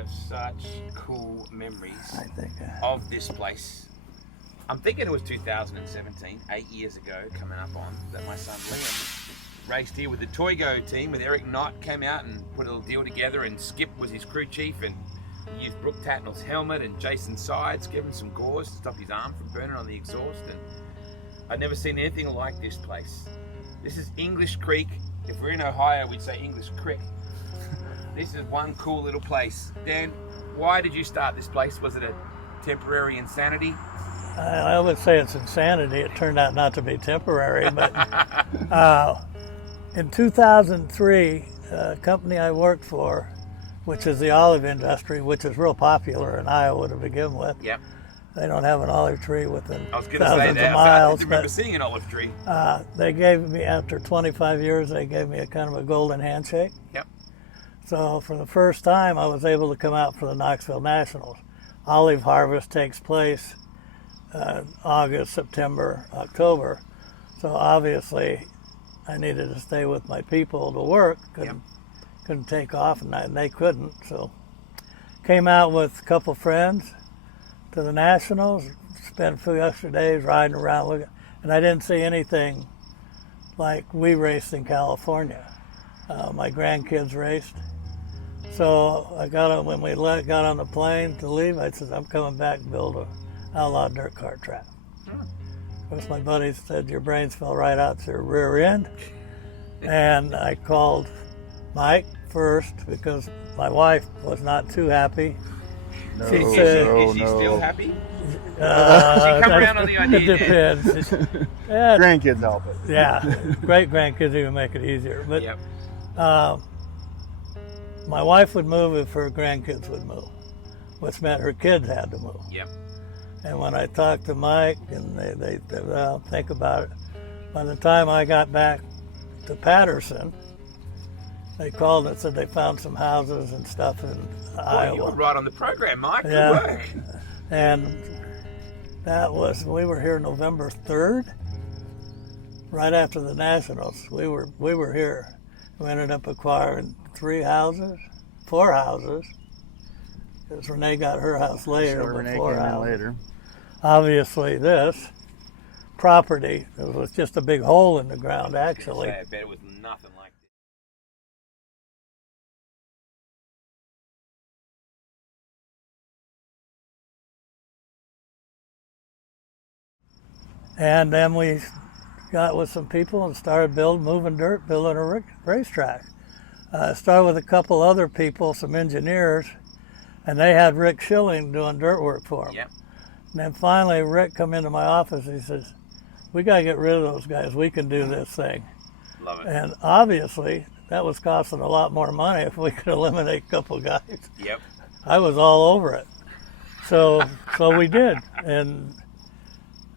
have such cool memories I think. of this place. I'm thinking it was 2017, 8 years ago, coming up on, that my son Liam raced here with the Toygo team, with Eric Knott came out and put a little deal together, and Skip was his crew chief, and he used Brooke Tatnall's helmet and Jason Sides, gave him some gauze to stop his arm from burning on the exhaust, and I'd never seen anything like this place. This is English Creek. If we're in Ohio, we'd say English Creek. This is one cool little place. Dan, why did you start this place? Was it a temporary insanity? I would say it's insanity. It turned out not to be temporary, but in 2003, a company I worked for, which is the olive industry, which is real popular in Iowa to begin with. Yep. They don't have an olive tree within I was going to say thousands that. of miles. I remember seeing an olive tree. They gave me, after 25 years, they gave me a kind of a golden handshake. Yep. So for the first time, I was able to come out for the Knoxville Nationals. Olive harvest takes place August, September, October. So obviously, I needed to stay with my people to work. Couldn't take off, and they couldn't. So came out with a couple friends to the Nationals, spent a few extra days riding around looking, and I didn't see anything like we raced in California. My grandkids raced. So I got on, when we got on the plane to leave, I said, I'm coming back to build a outlaw dirt kart track. Of course, my buddy said, your brains fell right out to your rear end. And I called Mike first because my wife was not too happy. No, she said, is she still happy? She come around on the idea. It depends. Grandkids help it. Yeah, great grandkids even make it easier. But Yep. My wife would move if her grandkids would move, which meant her kids had to move. Yep. And when I talked to Mike, and they well, think about it, by the time I got back to Patterson, they called and said they found some houses and stuff in Iowa. You were right on the program, Mike. Good Yeah. work. And that was, we were here November 3rd, right after the Nationals. We were here. We ended up acquiring 4 houses, because Renee got her house later. Sure, Renee 4 came in houses. later. Obviously, this property, it was just a big hole in the ground, actually. I bet it was nothing like this. And then we got with some people and started moving dirt, building a racetrack. Started with a couple other people, some engineers, and they had Rick Schilling doing dirt work for them. Yep. And then finally Rick come into my office and he says, we got to get rid of those guys. We can do this thing. Love it. And obviously that was costing a lot more money if we could eliminate a couple guys. Yep. I was all over it. So we did. And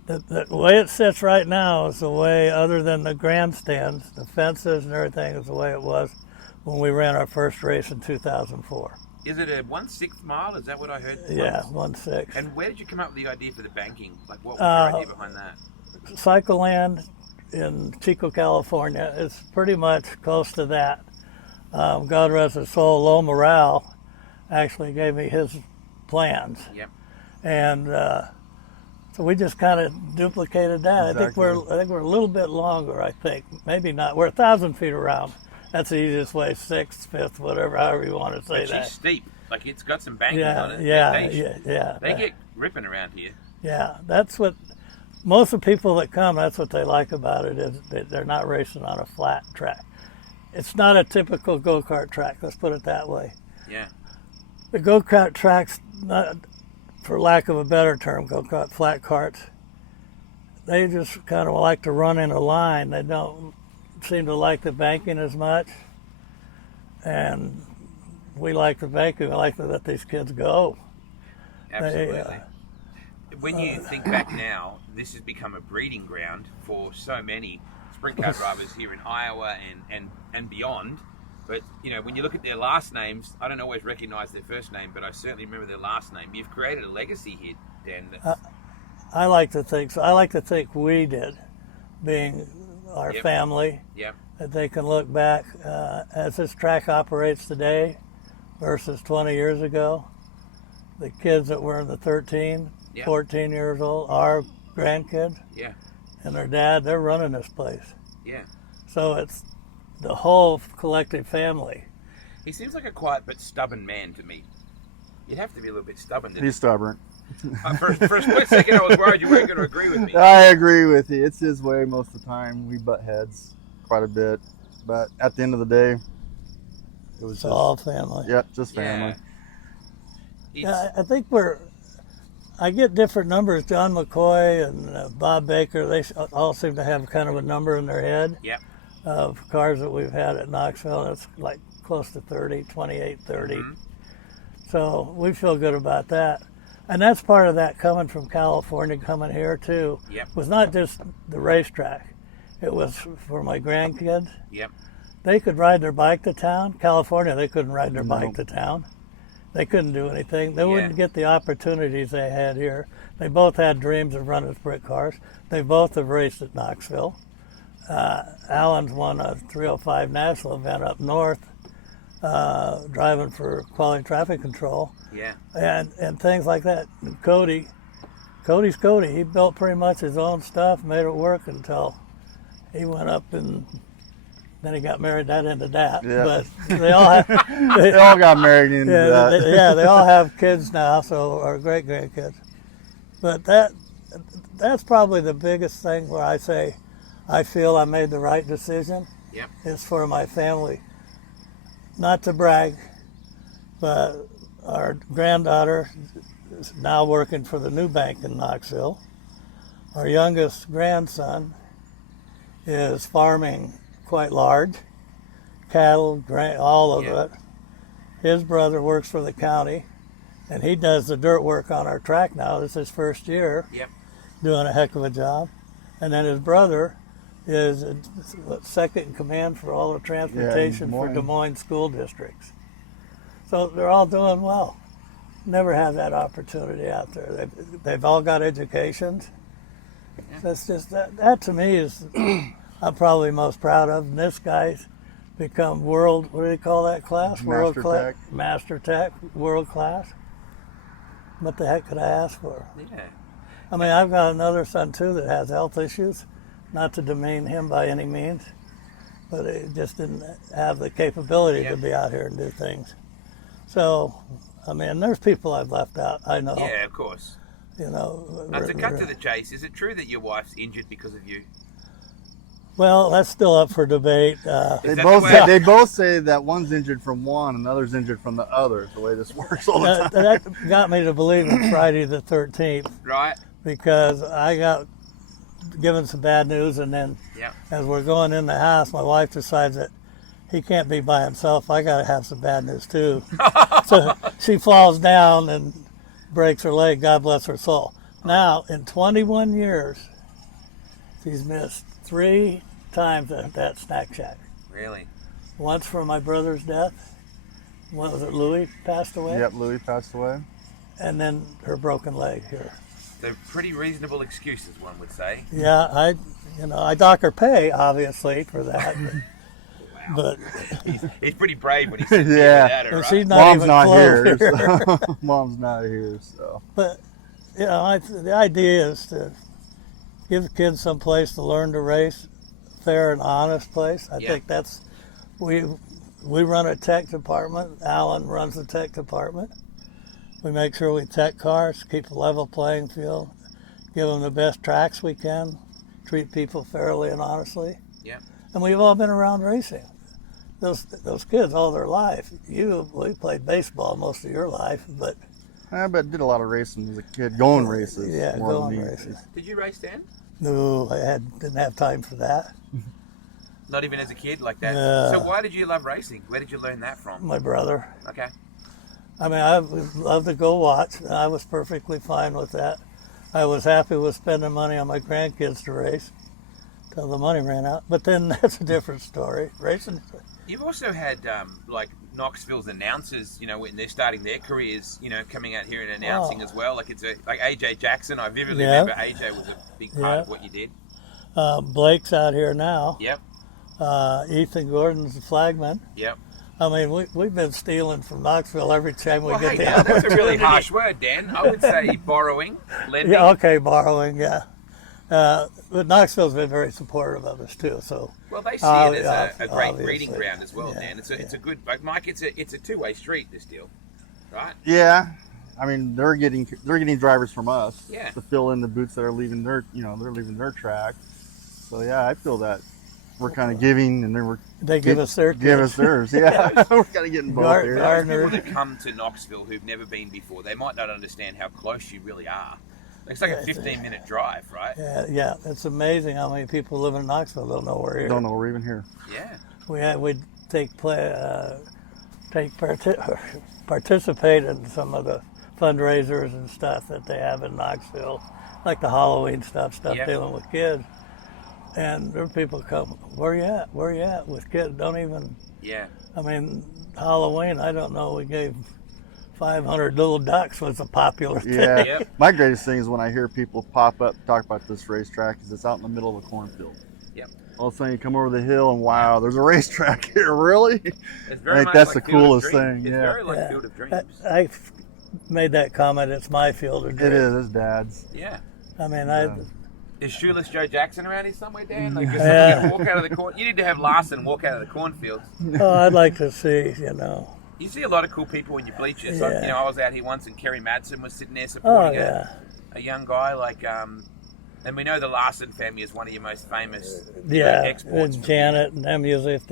the way it sits right now is the way, other than the grandstands, the fences and everything, is the way it was when we ran our first race in 2004. Is it a 1/6 mile? Is that what I heard? Yeah, 1/6. And where did you come up with the idea for the banking? Like, what was your idea behind that? Cycle Land in Chico, California is pretty much close to that. God rest his soul, Lo Morale actually gave me his plans. Yep. And so we just kind of duplicated that. Exactly. I think we're a little bit longer, I think. Maybe not. We're 1,000 feet around. That's the easiest way, 6th, 5th, whatever, however you want to say But that. she's steep. Like, it's got some banking on it. Yeah. They get ripping around here. Yeah, that's what most of the people that come, that's what they like about it, is that they're not racing on a flat track. It's not a typical go-kart track, let's put it that way. Yeah. The go-kart tracks, not, for lack of a better term, go-kart, flat carts, they just kind of like to run in a line. They don't seem to like the banking as much. And we like the banking. We like to let these kids go. Absolutely. When you think back now, this has become a breeding ground for so many sprint car drivers here in Iowa and beyond. But, you know, when you look at their last names, I don't always recognize their first name, but I certainly remember their last name. You've created a legacy here, Dan. I like to think so. I like to think we did, being our family. Yep. That they can look back as this track operates today. versus 20 years ago. The kids that were in the 13, Yeah. 14 years old, our grandkids, Yeah. and their dad, they're running this place. Yeah. So it's the whole collective family. He seems like a quiet but stubborn man to me. You'd have to be a little bit stubborn. He's stubborn. For a split second, I was worried you weren't going to agree with me. I agree with you. It's his way most of the time. We butt heads quite a bit. But at the end of the day, it was It's all family. Yep, just family. Yeah, I think I get different numbers. John McCoy and Bob Baker, they all seem to have kind of a number in their head Yep. of cars that we've had at Knoxville. It's like close to 30, 28, 30. Mm-hmm. So we feel good about that. And that's part of that coming from California, coming here too. Yep. Was not just the racetrack. It was for my grandkids. Yep. They could ride their bike to town. California, they couldn't ride their No. bike to town. They couldn't do anything. They wouldn't get the opportunities they had here. They both had dreams of running sprint cars. They both have raced at Knoxville. Alan's won a 305 national event up north, driving for quality traffic control. Yeah. And things like that. And Cody's Cody. He built pretty much his own stuff, made it work until he went up and then he got married. That ended that. Yeah. But they all have, They all got married into that. they all have kids now, so our great grandkids. But that's probably the biggest thing where I say I feel I made the right decision. Yep. Is for my family. Not to brag, but our granddaughter is now working for the new bank in Knoxville. Our youngest grandson is farming quite large, cattle, all of it. His brother works for the county, and he does the dirt work on our track now. This is his first year. Yep. Doing a heck of a job. And then his brother is second in command for all the transportation for Des Moines school districts. So they're all doing well. Never had that opportunity out there. They've all got educations. Yeah. That's just that to me is I'm probably most proud of. And this guy's become world. What do they call that class? World class. Master Tech. World class. What the heck could I ask for? Yeah. I mean, I've got another son too that has health issues. Not to demean him by any means, but he just didn't have the capability to be out here and do things. So, I mean, there's people I've left out. I know. Yeah, of course. You know. Now, to cut to the chase, is it true that your wife's injured because of you? Well, that's still up for debate. They both say that one's injured from one and the other's injured from the other. The way this works all the time. That got me to believe in Friday the 13th. Right. Because I got given some bad news, and then as we're going in the house, my wife decides that he can't be by himself. I got to have some bad news too. So she falls down and breaks her leg. God bless her soul. Now, in 21 years, she's missed 3 times at that snack shack. Really? Once for my brother's death. What was it? Louis passed away. Yep, Louis passed away. And then her broken leg here. They're pretty reasonable excuses, one would say. Yeah, I dock her pay, obviously, for that. But he's pretty brave when he says that, right? She's not Mom's even not here. So. Mom's not here, so. But, you know, the idea is to give kids some place to learn to race, fair and honest place. I think that's, we run a tech department. Alan runs the tech department. We make sure we tech cars, keep a level playing field, give them the best tracks we can, treat people fairly and honestly. Yeah. And we've all been around racing. Those kids all their life. We played baseball most of your life, but but did a lot of racing as a kid, going races. Yeah, going races. Did you race, Dan? No, didn't have time for that. Not even as a kid like that? So why did you love racing? Where did you learn that from? My brother. Okay. I mean, I would love to go watch, and I was perfectly fine with that. I was happy with spending money on my grandkids to race till the money ran out. But then that's a different story. Racing. You've also had like Knoxville's announcers, you know, when they're starting their careers, you know, coming out here and announcing as well. Like like AJ Jackson. I vividly remember AJ was a big part of what you did. Blake's out here now. Yep. Ethan Gordon's the flagman. Yep. I mean, we've been stealing from Knoxville every time we Well, get hey, the now, that's a really opportunity. harsh word, Dan. I would say borrowing, lending. Yeah, okay, borrowing, yeah. But Knoxville's been very supportive of us too. So Well, they see it as a great obviously. breeding ground as well, Yeah, Dan. It's a good, but Mike, it's a two-way street. This deal, right? Yeah, I mean they're getting drivers from us Yeah. to fill in the boots that are leaving their they're leaving their track. So yeah, I feel that we're kind of giving, and then they give us their give kids. us theirs. Yeah, we're kind of getting both here. Those people that come to Knoxville who've never been before, they might not understand how close you really are. It's like a 15-minute drive, right? Yeah, it's amazing how many people live in Knoxville don't know we're here. Don't know we're even here. Yeah. We participate in some of the fundraisers and stuff that they have in Knoxville, like the Halloween stuff Yeah. dealing with kids. And there are people come, where you at? Where you at? With kids, don't even. Yeah. I mean, Halloween, I don't know. We gave 500 little ducks was a popular thing. Yeah. Yep. My greatest thing is when I hear people pop up talk about this racetrack, because it's out in the middle of a cornfield. Yep. All of a sudden you come over the hill and wow, there's a racetrack here. Really? It's very much that's like the Field of coolest Dreams. thing. It's Yeah. very like Field of Dreams. I made that comment. It's my field of It dreams. is. It's Dad's. Yeah. I mean, Yeah. Is Shoeless Joe Jackson around here somewhere, Dan? Like, Yeah. walk out of the corn. You need to have Larson walk out of the cornfields. I'd like to see, you know. You see a lot of cool people in your bleachers. Yeah. I was out here once, and Kerry Madsen was sitting there Oh supporting yeah, a young guy. And we know the Larson family is one of your most famous yeah. exports. And Janet and them usually, if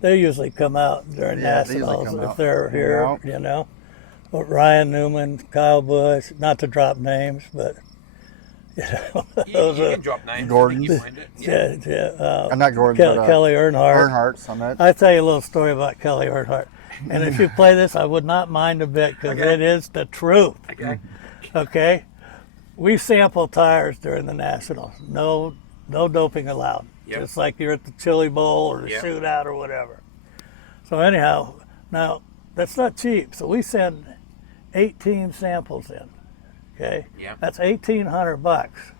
they usually come out during Yeah, they usually nationals come if out. they're here, Yeah. you know. But Ryan Newman, Kyle Bush, not to drop names, but you know, You those can are drop names. Gordon. I think you've earned it. I'm not Gordon. Kelly Earnhardt. Earnhardt's on that. I'll tell you a little story about Kelly Earnhardt. And if you play this, I would not mind a bit because Okay. it is the truth. Okay. Okay? We sample tires during the Nationals. No doping allowed. Yep. Just like you're at the Chili Bowl or the Yep. shootout or whatever. So anyhow, now that's not cheap. So we send 18 samples in. Okay? Yep. That's $1,800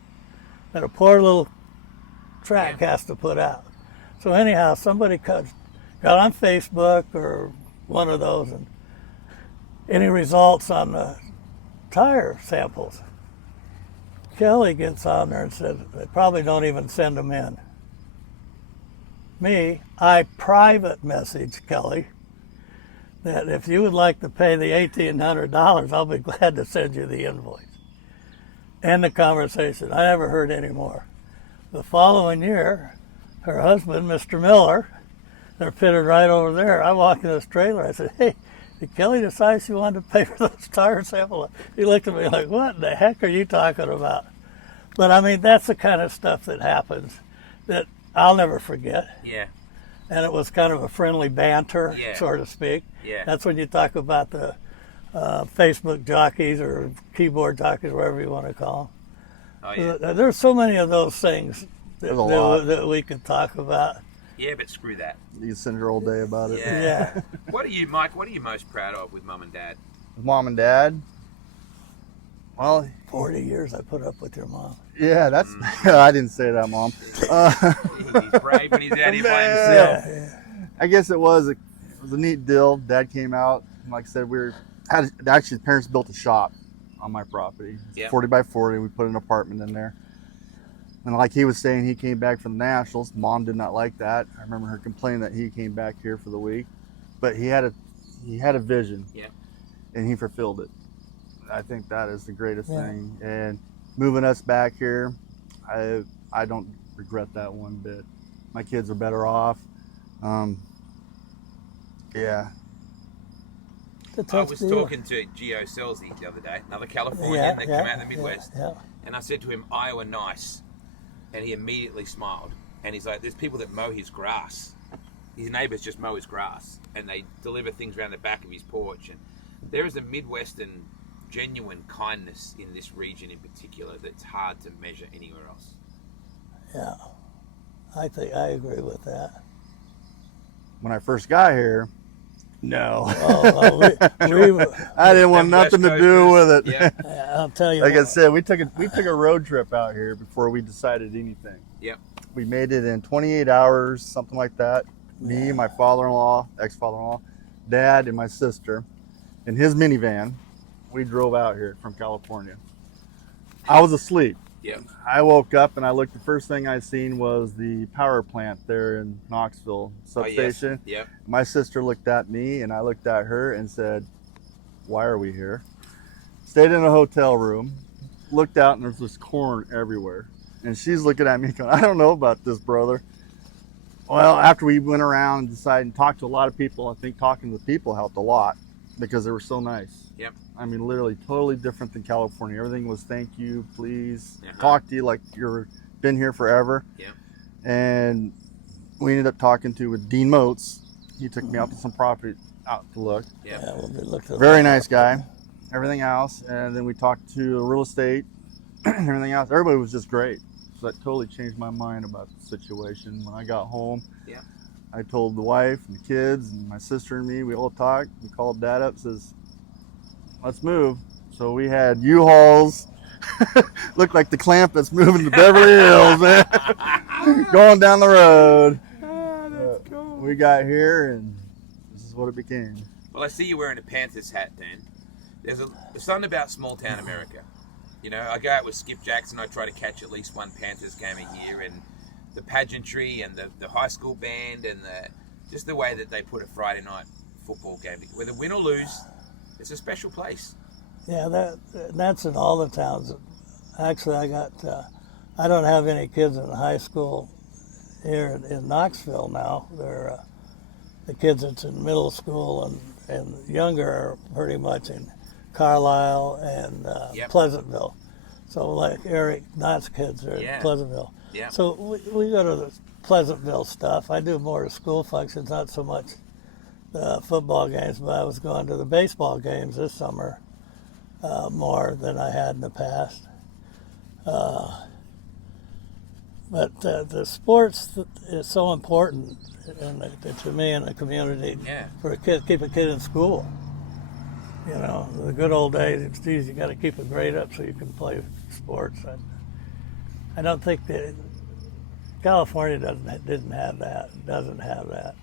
that a poor little track Yeah. has to put out. So anyhow, somebody got on Facebook or one of those, and any results on the tire samples. Kelly gets on there and says they probably don't even send them in. I private message Kelly that if you would like to pay the $1,800, I'll be glad to send you the invoice. End the conversation. I never heard any more. The following year, her husband, Mr. Miller, they're pitted right over there. I walk in this trailer. I said, "Hey, did Kelly decide she wanted to pay for those tire samples?" He looked at me like, "What the heck are you talking about?" But I mean, that's the kind of stuff that happens that I'll never forget. Yeah. And it was kind of a friendly banter, Yeah. so to speak. Yeah. That's when you talk about the Facebook jockeys or keyboard jockeys, whatever you want to call Oh, them. yeah. There's so many of those things There's a lot. that we could talk about. Yeah, but screw that. You can spend your whole day about it. Yeah. Yeah. Mike, what are you most proud of with Mum and Dad? Mom and Dad. Well, 40 years I put up with your mom. yeah, that's. I didn't say that, Mom. He's brave when he's out here by himself. Yeah. I guess it was a neat deal. Dad came out, and like I said, actually parents built a shop on my property. It's Yep. 40 by 40. We put an apartment in there. And like he was saying, he came back from the Nationals. Mom did not like that. I remember her complaining that he came back here for the week, but he had a vision, Yep. and he fulfilled it. I think that is the greatest Yeah. thing. And moving us back here, I don't regret that one bit. My kids are better off. Yeah. It's a I tough was deal. talking to Gio Selzy the other day, another Californian that came out of the Midwest. Yeah. And I said to him, Iowa nice. And he immediately smiled. And he's like, there's people that mow his grass. His neighbors just mow his grass. And they deliver things around the back of his porch. And there is a Midwestern genuine kindness in this region in particular that's hard to measure anywhere else. Yeah. I think I agree with that. When I first got here, no. We I didn't want Them nothing to West do with Coasters, it. Yeah. I'll tell you Like I what, said, we took a road trip out here before we decided anything. Yep. We made it in 28 hours, something like that. Me, my father-in-law, ex-father-in-law, Dad, and my sister in his minivan. We drove out here from California. I was asleep. Yeah. I woke up and I looked. The first thing I seen was the power plant there in Knoxville substation. Oh, yes. Yep. My sister looked at me and I looked at her and said, "Why are we here?" Stayed in a hotel room, looked out, and there's this corn everywhere. And she's looking at me going, "I don't know about this, brother." Well, after we went around and decided and talked to a lot of people, I think talking to the people helped a lot because they were so nice. Yep. I mean, literally totally different than California. Everything was thank you, please, Uh-huh. talk to you like you're been here forever. Yep. And we ended up talking to with Dean Moats. He took me out to some property out to look. Yep. Yeah, we'll be looking. Very nice guy. Everything else, and then we talked to real estate. Everything else, everybody was just great. So that totally changed my mind about the situation. When I got home, Yeah. I told the wife and the kids and my sister and me. We all talked. We called Dad up. Says, "Let's move." So we had U-Hauls. Looked like the clamp that's moving to Beverly Hills, man. Going down the road. Oh, that's cool. We got here, and this is what it became. Well, I see you wearing a Panthers hat, Dan. There's something about small town America. You know, I go out with Skip Jackson. I try to catch at least one Panthers game a year, and the pageantry and the high school band and just the way that they put a Friday night football game, whether win or lose, it's a special place. Yeah, that's in all the towns. Actually, I don't have any kids in high school here in Knoxville now. They're the kids that's in middle school and younger are pretty much in Carlisle and Yep. Pleasantville. So like Eric Knott's kids are Yeah. in Pleasantville. Yeah. So we go to the Pleasantville stuff. I do more school functions, not so much the football games, but I was going to the baseball games this summer more than I had in the past. But the sports is so important to me in the community. Yeah. For a kid, keep a kid in school. You know, the good old days, it's geez, you got to keep a grade up so you can play sports. I don't think that California doesn't have that.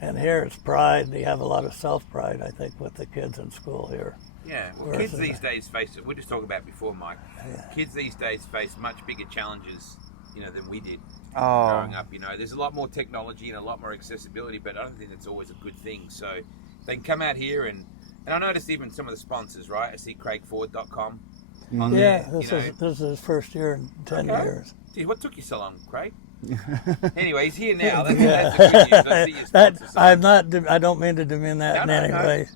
And here it's pride. They have a lot of self-pride, I think, with the kids in school here. Yeah, well, kids these days face it. We just talked about it before, Mike. Yeah. Kids these days face much bigger challenges, than we did Oh, growing up. There's a lot more technology and a lot more accessibility, but I don't think that's always a good thing. So they can come out here and I noticed even some of the sponsors, right? I see CraigFord.com on Yeah, there. this is his first year in 10 Okay. years. Gee, what took you so long, Craig? Anyway, he's here now. That's, Yeah. that's the good news. I see your sponsor sign. I don't mean to demean that No, in any no. way.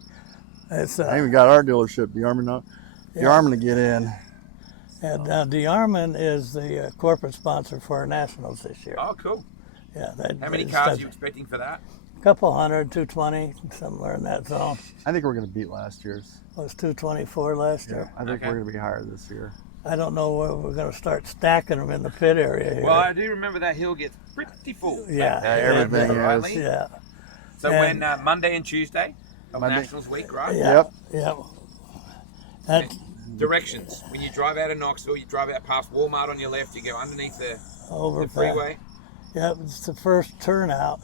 It's I even got our dealership, the Armin to get in. and DeArmond is the corporate sponsor for our nationals this year. Oh, cool. Yeah. How many cars are you expecting for that? A couple hundred, 220, somewhere in that zone. I think we're going to beat last year's. It was 224 last Yeah, year. I think Okay. we're going to be higher this year. I don't know where we're going to start stacking them in the pit area here. Well, I do remember that hill gets pretty full. Yeah. Yeah, everything right, is. Lee? Yeah. So And- when Monday and Tuesday of Monday. Nationals Week, right? Yeah. Yep. Yeah. That, Directions. When you drive out of Knoxville, you drive out past Walmart on your left, you go underneath the freeway. Yeah, it's the first turnout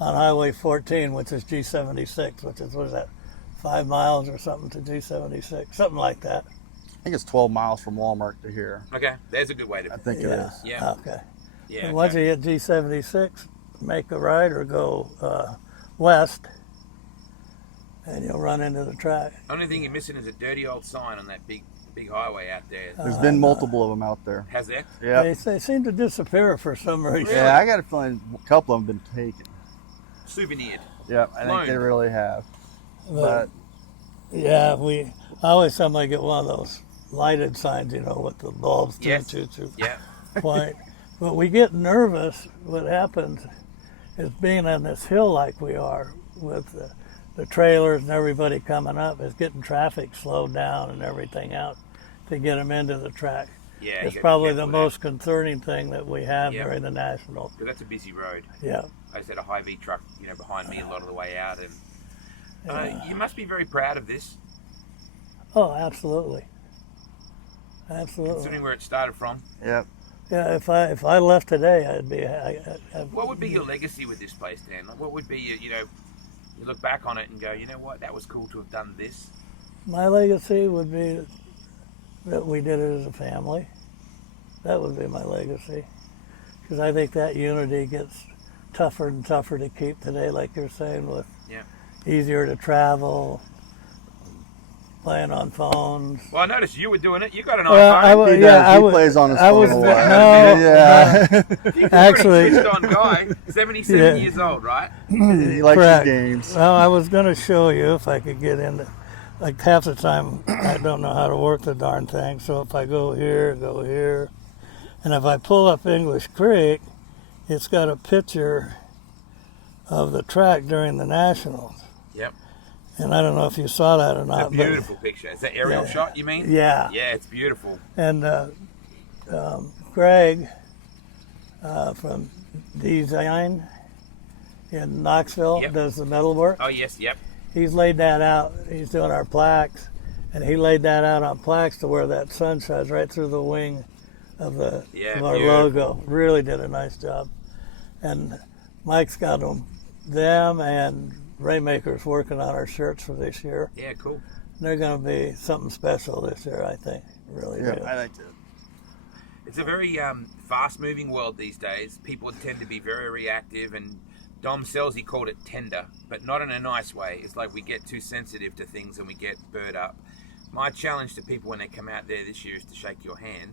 on Highway 14, which is G76, which is, what is that, 5 miles or something to G76, something like that. I think it's 12 miles from Walmart to here. Okay, there's a good way to. I think it Yeah. is. Yeah. Okay. Yeah. And once okay. you hit G76, make a right or go west, and you'll run into the track. Only thing you're missing is a dirty old sign on that big highway out there. There's been multiple of them out there. Has there? Yeah. They seem to disappear for some reason. Yeah, I got a feeling a couple of them have been taken. Souvenired. Yeah, I think they Loaned. really have. But, yeah, I always somebody get one of those lighted signs, with the bulbs Yes. to Yeah. point. But we get nervous. What happens is being on this hill like we are with the trailers and everybody coming up is getting traffic slowed down and everything else to get them into the track. Yeah. you It's gotta be probably the careful with most concerning thing that we have Yep. during the National. that, 'cause that's a busy road. Yeah. I just had a high V truck, behind me a lot of the way out, and Yeah. you must be very proud of this, Oh, absolutely. Absolutely. considering where it started from. Yep. Yeah, if I left today, I'd be. What would be your legacy with this place, Dan? Like, what would be, you look back on it and go, you know what, that was cool to have done this. My legacy would be that we did it as a family. That would be my legacy. Because I think that unity gets tougher and tougher to keep today, like you're saying, with easier to travel, playing on phones. Well, I noticed you were doing it. You got an Well, iPhone. He plays on his phone a lot. No, actually, You're a switched on guy, 77 years old, right? He likes correct. his games. Well, I was going to show you if I could get into. Like half the time, I don't know how to work the darn thing. So if I go here, and if I pull up English Creek, it's got a picture of the track during the Nationals. Yep. And I don't know if you saw that or not. It's a beautiful picture. Is that aerial shot, you mean? Yeah. Yeah, it's beautiful. And Greg from Design in Knoxville does the metal work. Oh, yes, yep. He's laid that out. He's doing our plaques, and he laid that out on plaques to where that sun shines right through the wing of our logo. Really did a nice job. And Mike's got them and Raymakers working on our shirts for this year. Yeah, cool. They're going to be something special this year, I think. Really do. I like to. It's a very fast-moving world these days. People tend to be very reactive, and Dom Selzy called it tender, but not in a nice way. It's like we get too sensitive to things and we get burred up. My challenge to people when they come out there this year is to shake your hand,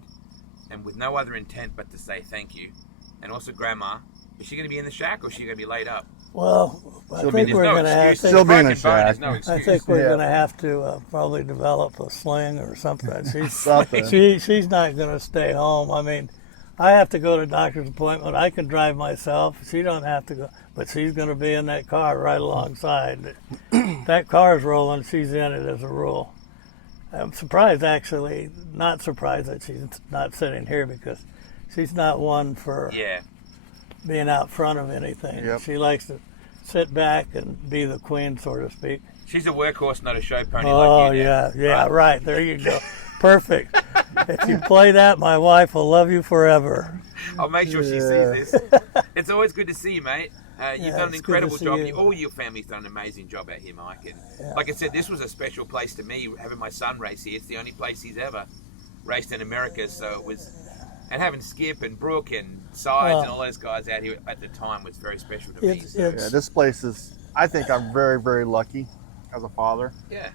and with no other intent but to say thank you. And also, Grandma, is she going to be in the shack or is she going to be laid up? Well, I think we're going to have to. She'll be in the shack. I think we're going to have to probably develop a sling or something. Something. She's not going to stay home. I mean, I have to go to a doctor's appointment. I can drive myself. She don't have to go, but she's going to be in that car right alongside. That car's rolling. She's in it as a rule. I'm surprised, actually, not surprised that she's not sitting here because she's not one for being out front of anything. Yep. She likes to sit back and be the queen, so to speak. She's a workhorse, not a show pony Oh, like you do. yeah, right. There you go. Perfect. If you play that, my wife will love you forever. I'll make sure she sees this. It's always good to see you, mate. You've done an incredible job. All your family's done an amazing job out here, Mike. And like I said, this was a special place to me, having my son race here. It's the only place he's ever raced in America, so it was... And having Skip and Brooke and Sides and all those guys out here at the time was very special to me. So. Yeah, this place is... I think I'm very, very lucky as a father. Yeah.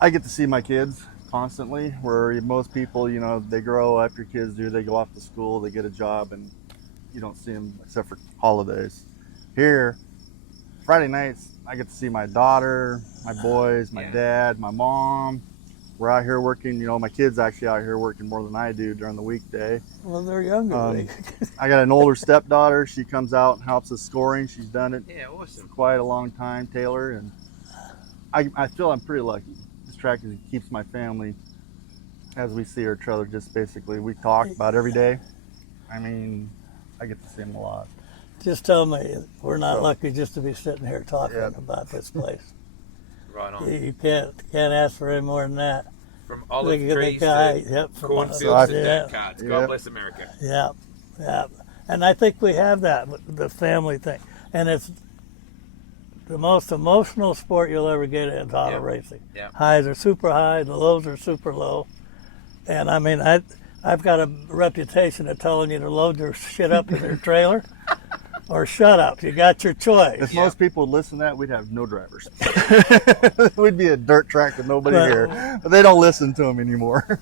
I get to see my kids constantly, where most people, you know, they grow up, your kids do, they go off to school, they get a job, and you don't see them except for holidays. Here, Friday nights, I get to see my daughter, my boys, my dad, my mom. We're out here working, you know, my kids actually out here working more than I do during the weekday. Well, they're younger. I got an older stepdaughter. She comes out and helps us scoring. She's done it awesome. quite a long time, Taylor, and I feel I'm pretty lucky. This track keeps my family as we see each other. Just basically, we talk about every day. I mean, I get to see them a lot. Just tell me we're not lucky just to be sitting here talking about this place. Right on. You can't ask for any more than that. From olive trees to cornfields to dirt carts. God bless America. Yeah. And I think we have that, the family thing. And it's the most emotional sport you'll ever get in auto racing. Yeah. Highs are super high, the lows are super low. And I mean, I've got a reputation of telling you to load your shit up in your trailer or shut up. You got your choice. If most people would listen to that, we'd have no drivers. We'd be a dirt track with nobody here. But they don't listen to them anymore.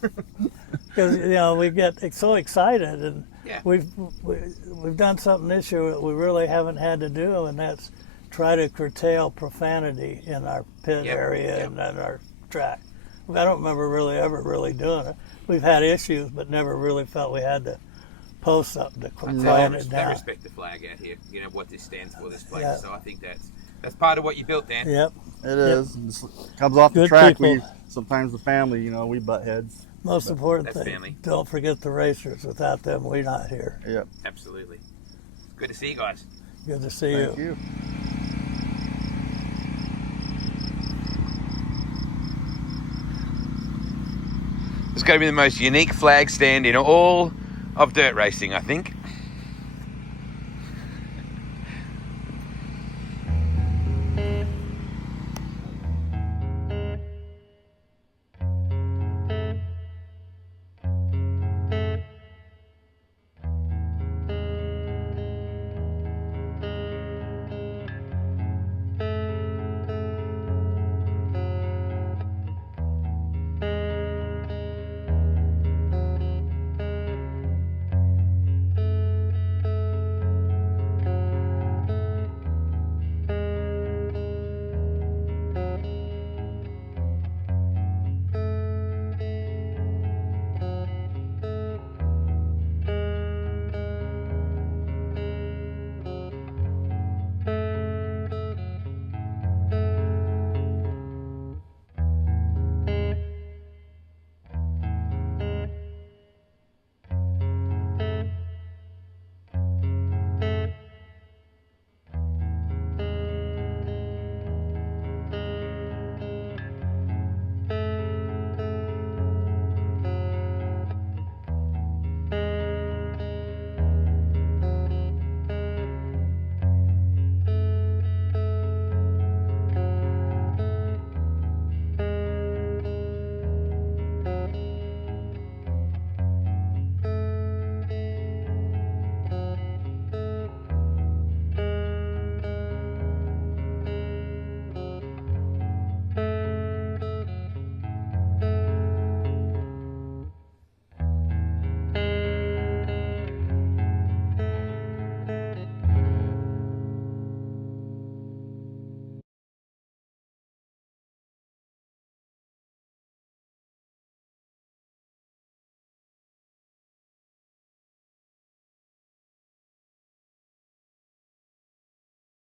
Because, you know, we get so excited, and we've done something this year that we really haven't had to do, and that's try to curtail profanity in our pit area and in our track. I don't remember ever really doing it. We've had issues, but never really felt we had to post something to quiet it down. I respect the flag out here, you know, what this stands for, this place. So I think that's part of what you built, Dan. Yep. It is. It comes off the track. Sometimes the family, you know, we butt heads. Most important thing, family. Don't forget the racers. Without them, we're not here. Yep. Absolutely. Good to see you guys. Good to see you. Thank you. It's going to be the most unique flag stand in all of dirt racing, I think.